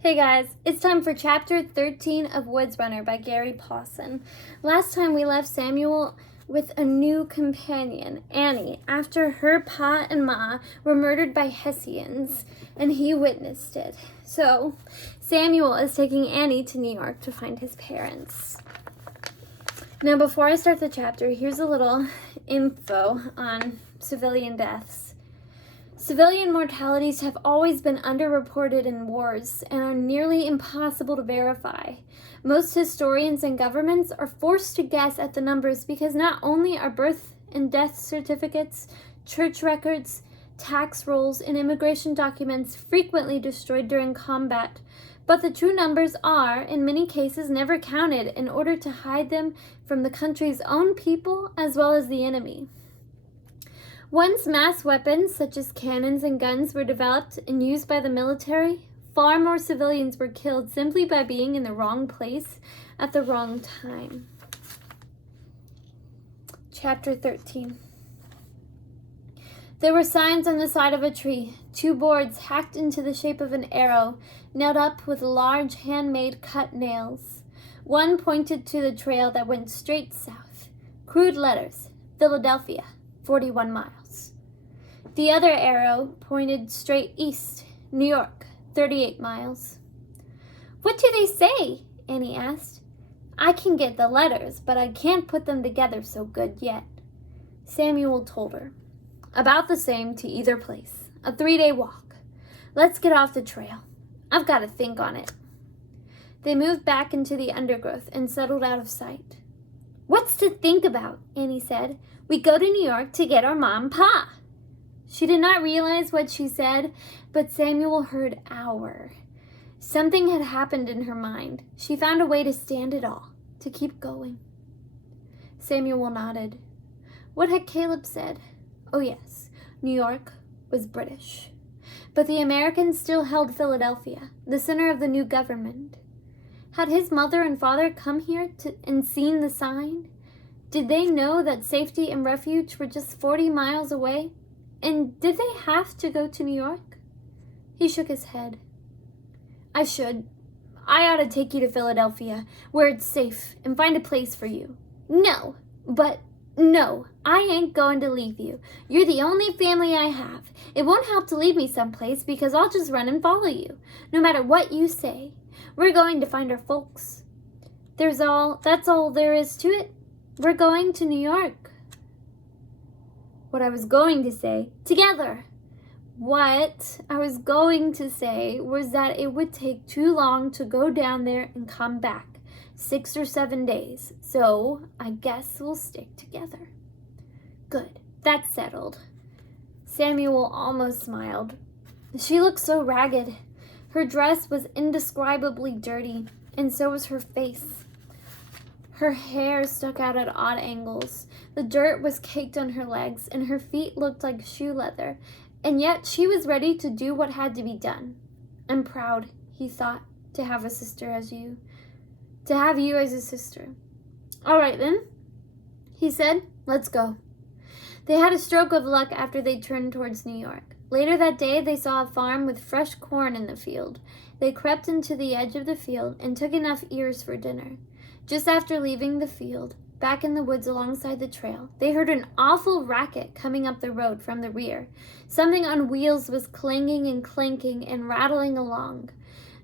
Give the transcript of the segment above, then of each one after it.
Hey guys, it's time for chapter 13 of Woods Runner by Gary Pawson. Last time we left Samuel with a new companion, Annie, after her pa and ma were murdered by Hessians, and he witnessed it. So, Samuel is taking Annie to New York to find his parents. Now, before I start the chapter, here's a little info on civilian deaths. Civilian mortalities have always been underreported in wars and are nearly impossible to verify. Most historians and governments are forced to guess at the numbers because not only are birth and death certificates, church records, tax rolls, and immigration documents frequently destroyed during combat, but the true numbers are, in many cases, never counted in order to hide them from the country's own people as well as the enemy. Once mass weapons such as cannons and guns were developed and used by the military, far more civilians were killed simply by being in the wrong place at the wrong time. Chapter 13. There were signs on the side of a tree, 2 boards hacked into the shape of an arrow, nailed up with large handmade cut nails. One pointed to the trail that went straight south. Crude letters, Philadelphia, 41 miles. The other arrow pointed straight east, New York, 38 miles. "What do they say?" Annie asked. "I can get the letters, but I can't put them together so good yet." Samuel told her. "About the same to either place. A 3-day walk. Let's get off the trail. I've got to think on it." They moved back into the undergrowth and settled out of sight. "What's to think about?" Annie said. "We go to New York to get our mom and pa." She did not realize what she said, but Samuel heard "our." Something had happened in her mind. She found a way to stand it all, to keep going. Samuel nodded. What had Caleb said? Oh yes, New York was British. But the Americans still held Philadelphia, the center of the new government. Had his mother and father come here and seen the sign? Did they know that safety and refuge were just 40 miles away? And did they have to go to New York? He shook his head. I ought to take you to Philadelphia, where it's safe, and find a place for you." No, I ain't going to leave you. You're the only family I have. It won't help to leave me someplace because I'll just run and follow you, no matter what you say. We're going to find our folks. That's all there is to it. We're going to New York. What I was going to say, together. What I was going to say was that it would take too long to go down there and come back, 6 or 7 days. So I guess we'll stick together. Good, that's settled. Samuel almost smiled. She looked so ragged. Her dress was indescribably dirty, and so was her face. Her hair stuck out at odd angles. The dirt was caked on her legs, and her feet looked like shoe leather. And yet she was ready to do what had to be done. "I'm proud," he thought, "to have a sister as you. To have you as a sister." "All right, then," he said. "Let's go." They had a stroke of luck after they turned towards New York. Later that day, they saw a farm with fresh corn in the field. They crept into the edge of the field and took enough ears for dinner. Just after leaving the field, back in the woods alongside the trail, they heard an awful racket coming up the road from the rear. Something on wheels was clanging and clanking and rattling along.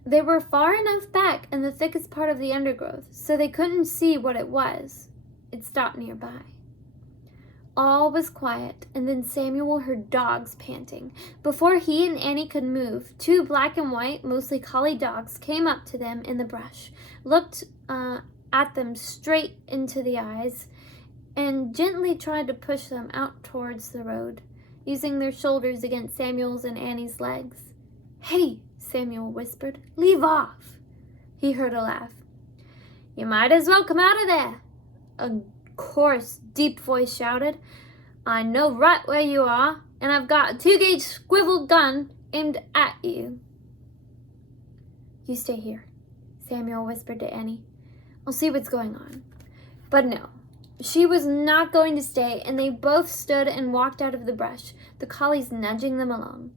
They were far enough back in the thickest part of the undergrowth, so they couldn't see what it was. It stopped nearby. All was quiet, and then Samuel heard dogs panting. Before he and Annie could move, 2 black and white, mostly collie dogs, came up to them in the brush, looked at them straight into the eyes, and gently tried to push them out towards the road, using their shoulders against Samuel's and Annie's legs. "Hey," Samuel whispered, "leave off." He heard a laugh. "You might as well come out of there," a coarse, deep voice shouted. "I know right where you are, and I've got a 2-gauge swivel gun aimed at you." "You stay here," Samuel whispered to Annie. "I'll see what's going on." But no, she was not going to stay, and they both stood and walked out of the brush, the collies nudging them along.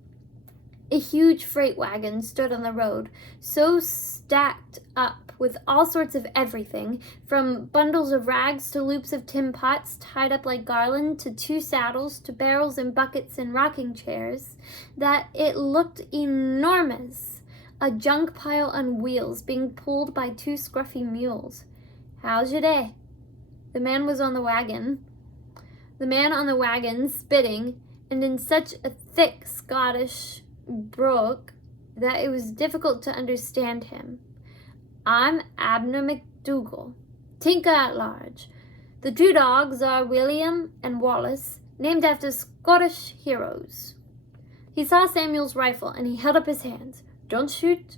A huge freight wagon stood on the road, so stacked up with all sorts of everything, from bundles of rags to loops of tin pots tied up like garland, to 2 saddles, to barrels and buckets and rocking chairs, that it looked enormous. A junk pile on wheels being pulled by 2 scruffy mules. "How's your day?" The man on the wagon, spitting, and in such a thick Scottish brogue that it was difficult to understand him. "I'm Abner MacDougall, tinker at large. The 2 dogs are William and Wallace, named after Scottish heroes." He saw Samuel's rifle and he held up his hands. "Don't shoot.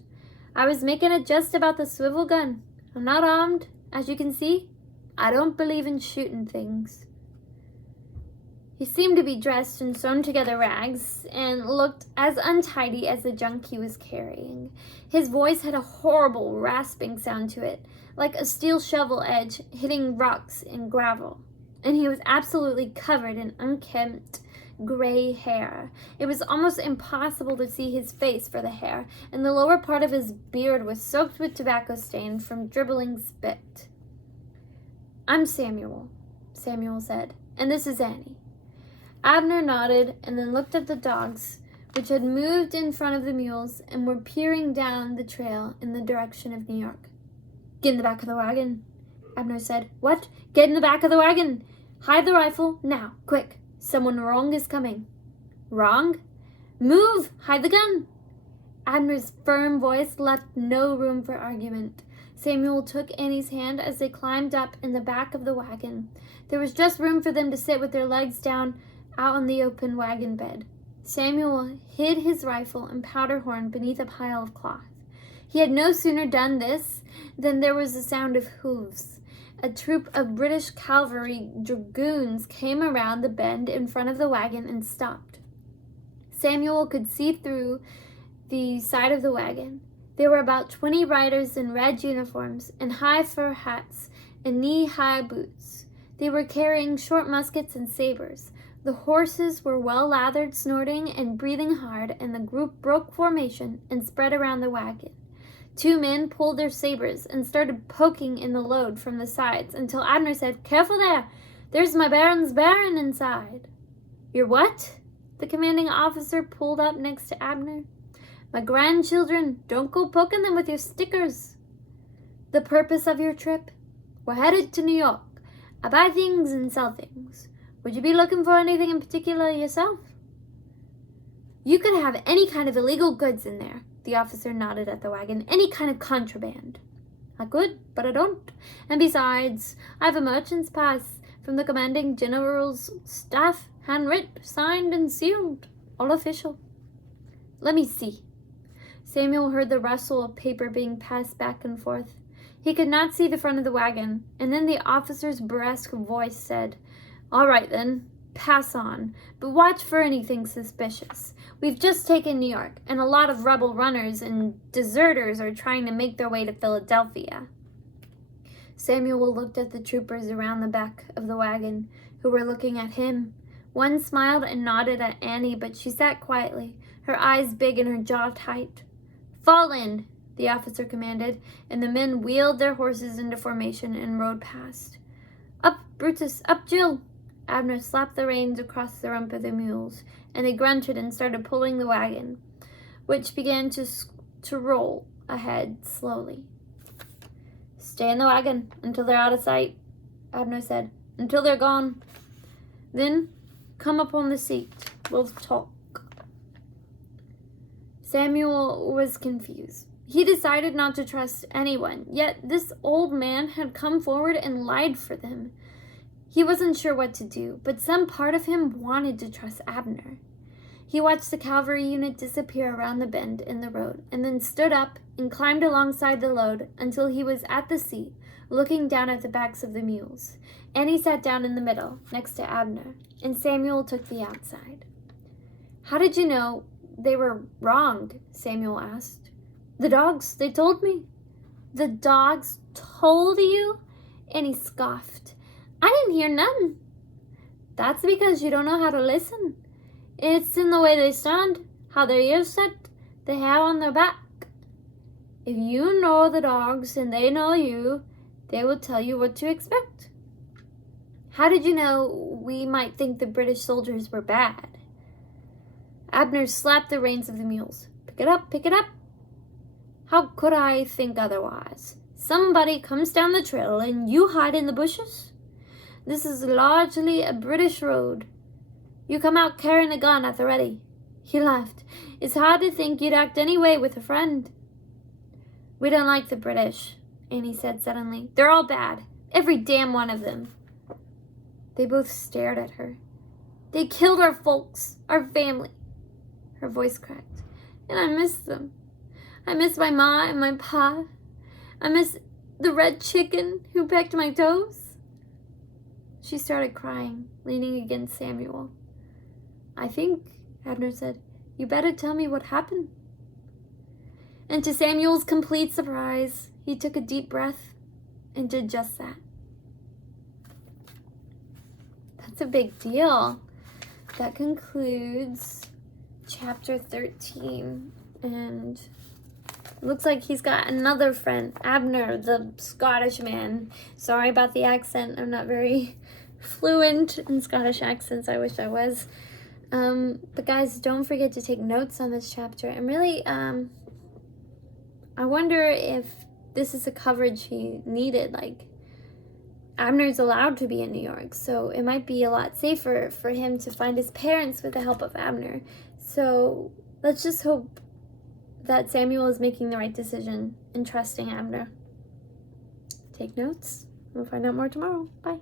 I was making a jest about the swivel gun. I'm not armed, as you can see. I don't believe in shooting things." He seemed to be dressed in sewn-together rags and looked as untidy as the junk he was carrying. His voice had a horrible rasping sound to it, like a steel shovel edge hitting rocks and gravel. And he was absolutely covered in unkempt gray hair. It was almost impossible to see his face for the hair, and the lower part of his beard was soaked with tobacco stain from dribbling spit. "I'm Samuel," Samuel said, "and this is Annie." Abner nodded and then looked at the dogs, which had moved in front of the mules and were peering down the trail in the direction of New York. "Get in the back of the wagon," Abner said. "What? Get in the back of the wagon! Hide the rifle, now, quick! Someone wrong is coming." "Wrong? Move! Hide the gun!" Abner's firm voice left no room for argument. Samuel took Annie's hand as they climbed up in the back of the wagon. There was just room for them to sit with their legs down out on the open wagon bed. Samuel hid his rifle and powder horn beneath a pile of cloth. He had no sooner done this than there was a sound of hooves. A troop of British cavalry dragoons came around the bend in front of the wagon and stopped. Samuel could see through the side of the wagon. There were about 20 riders in red uniforms and high fur hats and knee-high boots. They were carrying short muskets and sabers. The horses were well lathered, snorting and breathing hard, and the group broke formation and spread around the wagon. 2 men pulled their sabers and started poking in the load from the sides until Abner said, "Careful there! There's my baron's baron inside." "Your what?" The commanding officer pulled up next to Abner. "My grandchildren. Don't go poking them with your stickers." "The purpose of your trip?" "We're headed to New York. I buy things and sell things. Would you be looking for anything in particular yourself?" "You could have any kind of illegal goods in there." The officer nodded at the wagon. "Any kind of contraband." "I could, but I don't. And besides, I have a merchant's pass from the commanding general's staff, handwritten, signed, and sealed. All official." "Let me see." Samuel heard the rustle of paper being passed back and forth. He could not see the front of the wagon, and then the officer's brusque voice said, "All right, then, pass on, but watch for anything suspicious. We've just taken New York, and a lot of rebel runners and deserters are trying to make their way to Philadelphia." Samuel looked at the troopers around the back of the wagon, who were looking at him. One smiled and nodded at Annie, but she sat quietly, her eyes big and her jaw tight. "Fall in," the officer commanded, and the men wheeled their horses into formation and rode past. "Up, Brutus! Up, Jill!" Abner slapped the reins across the rump of the mules, and they grunted and started pulling the wagon, which began to roll ahead slowly. "Stay in the wagon until they're out of sight," Abner said. "Until they're gone. Then come up on the seat. We'll talk." Samuel was confused. He decided not to trust anyone, yet this old man had come forward and lied for them. He wasn't sure what to do, but some part of him wanted to trust Abner. He watched the cavalry unit disappear around the bend in the road, and then stood up and climbed alongside the load until he was at the seat, looking down at the backs of the mules. Annie sat down in the middle, next to Abner, and Samuel took the outside. "How did you know they were wronged?" Samuel asked. "The dogs, they told me." "The dogs told you?" Annie scoffed. "I didn't hear none." "That's because you don't know how to listen. It's in the way they stand. how their ears set, the hair on their back. If you know the dogs and they know you, they will tell you what to expect. How did you know we might think the British soldiers were bad? Abner slapped the reins of the mules. Pick it up, pick it up. How could I think otherwise? Somebody comes down the trail and you hide in the bushes? This is largely a British road. You come out carrying a gun at the ready. He laughed. It's hard to think you'd act any way with a friend. We don't like the British, Annie said suddenly. They're all bad. Every damn one of them. They both stared at her. They killed our folks, our family. Her voice cracked. And I miss them. I miss my ma and my pa. I miss the red chicken who pecked my toes. She started crying, leaning against Samuel. I think, Abner said, you better tell me what happened. And to Samuel's complete surprise, he took a deep breath and did just that. That's a big deal. That concludes chapter 13. And it looks like he's got another friend, Abner, the Scottish man. Sorry about the accent. I'm not very fluent in Scottish accents. I wish I was. But guys, don't forget to take notes on this chapter. And really, I wonder if this is a coverage he needed. Like, Abner's allowed to be in New York, so it might be a lot safer for him to find his parents with the help of Abner. So let's just hope that Samuel is making the right decision and trusting Abner. Take notes. We'll find out more tomorrow. Bye.